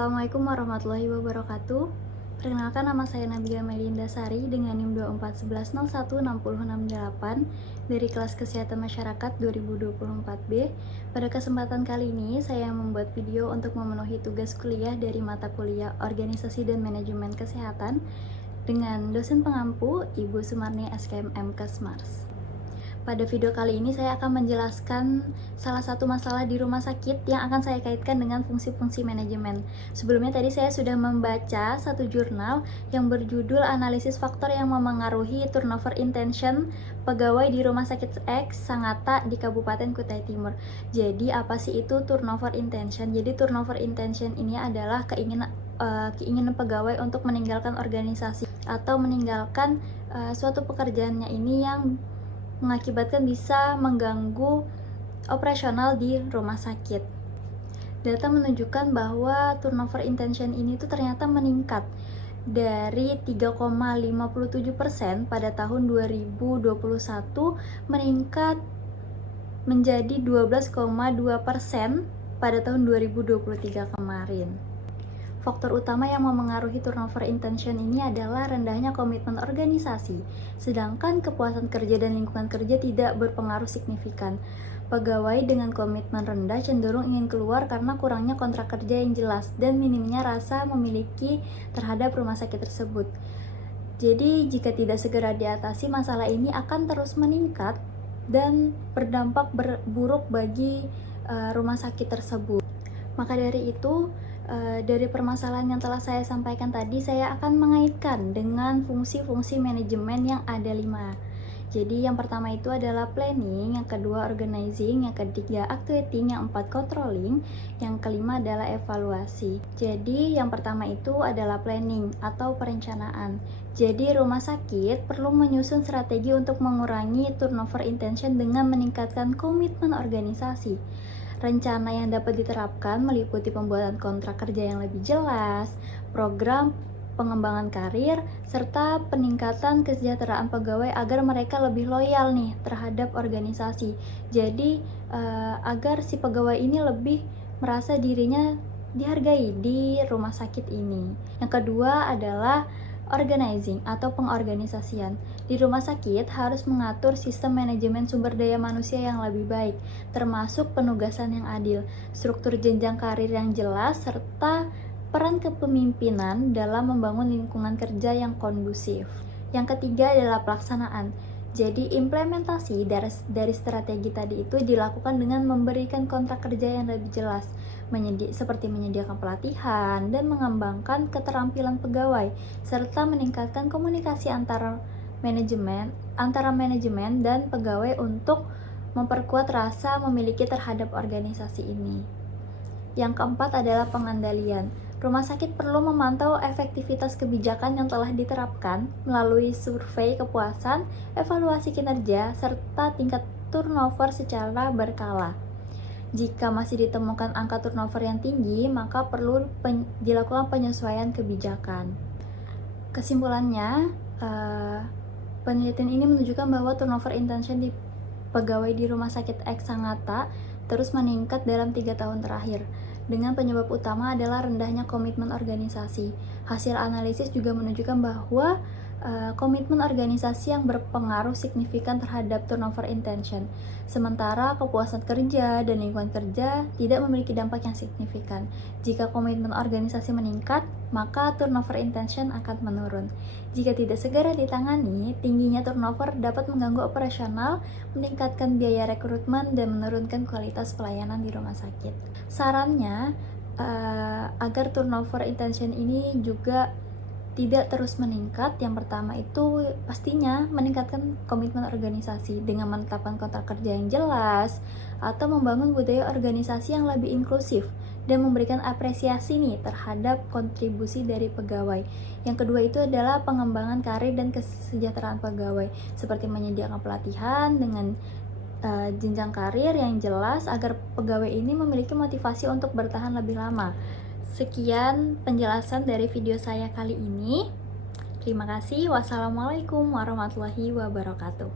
Assalamualaikum warahmatullahi wabarakatuh. Perkenalkan, nama saya Nabila Melinda Sari dengan NIM 2411016068 dari kelas Kesehatan Masyarakat 2024B. Pada kesempatan kali ini saya membuat video untuk memenuhi tugas kuliah dari mata kuliah Organisasi dan Manajemen Kesehatan dengan dosen pengampu Ibu Sumarni SKMM Kesmars. Pada video kali ini saya akan menjelaskan salah satu masalah di rumah sakit yang akan saya kaitkan dengan fungsi-fungsi manajemen. Sebelumnya tadi saya sudah membaca satu jurnal yang berjudul Analisis Faktor yang Memengaruhi Turnover Intention Pegawai di Rumah Sakit X Sangatta di Kabupaten Kutai Timur. Jadi apa sih itu turnover intention? Jadi turnover intention ini adalah keinginan pegawai untuk meninggalkan organisasi atau meninggalkan suatu pekerjaannya ini yang mengakibatkan bisa mengganggu operasional di rumah sakit. Data menunjukkan bahwa turnover intention ini tuh ternyata meningkat dari 3,57% pada tahun 2021 meningkat menjadi 12,2% pada tahun 2023 kemarin. Faktor utama yang memengaruhi turnover intention ini adalah rendahnya komitmen organisasi, sedangkan kepuasan kerja dan lingkungan kerja tidak berpengaruh signifikan. Pegawai dengan komitmen rendah cenderung ingin keluar karena kurangnya kontrak kerja yang jelas dan minimnya rasa memiliki terhadap rumah sakit tersebut. Jadi, jika tidak segera diatasi, masalah ini akan terus meningkat dan berdampak buruk bagi rumah sakit tersebut. Maka dari itu, dari permasalahan yang telah saya sampaikan tadi, saya akan mengaitkan dengan fungsi-fungsi manajemen yang ada 5. Jadi yang pertama itu adalah planning, yang kedua organizing, yang ketiga actuating, yang keempat controlling, yang kelima adalah evaluasi. Jadi yang pertama itu adalah planning atau perencanaan. Jadi rumah sakit perlu menyusun strategi untuk mengurangi turnover intention dengan meningkatkan komitmen organisasi. Rencana yang dapat diterapkan meliputi pembuatan kontrak kerja yang lebih jelas, program pengembangan karir, serta peningkatan kesejahteraan pegawai agar mereka lebih loyal nih terhadap organisasi. Jadi agar si pegawai ini lebih merasa dirinya dihargai di rumah sakit ini. Yang kedua adalah organizing atau pengorganisasian. Di rumah sakit harus mengatur sistem manajemen sumber daya manusia yang lebih baik, termasuk penugasan yang adil, struktur jenjang karir yang jelas, serta peran kepemimpinan dalam membangun lingkungan kerja yang kondusif. Yang ketiga adalah pelaksanaan. Jadi implementasi dari strategi tadi itu dilakukan dengan memberikan kontrak kerja yang lebih jelas, seperti menyediakan pelatihan dan mengembangkan keterampilan pegawai, serta meningkatkan komunikasi antara manajemen dan pegawai untuk memperkuat rasa memiliki terhadap organisasi ini. Yang keempat adalah pengendalian. Rumah sakit perlu memantau efektivitas kebijakan yang telah diterapkan melalui survei kepuasan, evaluasi kinerja, serta tingkat turnover secara berkala. Jika masih ditemukan angka turnover yang tinggi, maka perlu dilakukan penyesuaian kebijakan. Kesimpulannya, penelitian ini menunjukkan bahwa turnover intention di pegawai di Rumah Sakit X Sangatta terus meningkat dalam 3 tahun terakhir. Dengan penyebab utama adalah rendahnya komitmen organisasi. Hasil analisis juga menunjukkan bahwa komitmen organisasi yang berpengaruh signifikan terhadap turnover intention. Sementara kepuasan kerja dan lingkungan kerja tidak memiliki dampak yang signifikan. Jika komitmen organisasi meningkat, maka turnover intention akan menurun. Jika tidak segera ditangani, tingginya turnover dapat mengganggu operasional, meningkatkan biaya rekrutmen, dan menurunkan kualitas pelayanan di rumah sakit. Sarannya, agar turnover intention ini juga tidak terus meningkat, yang pertama itu pastinya meningkatkan komitmen organisasi dengan menetapkan kontrak kerja yang jelas atau membangun budaya organisasi yang lebih inklusif dan memberikan apresiasi nih terhadap kontribusi dari pegawai. Yang kedua itu adalah pengembangan karir dan kesejahteraan pegawai, seperti menyediakan pelatihan dengan jenjang karir yang jelas agar pegawai ini memiliki motivasi untuk bertahan lebih lama. Sekian penjelasan dari video saya kali ini. Terima kasih. Wassalamualaikum warahmatullahi wabarakatuh.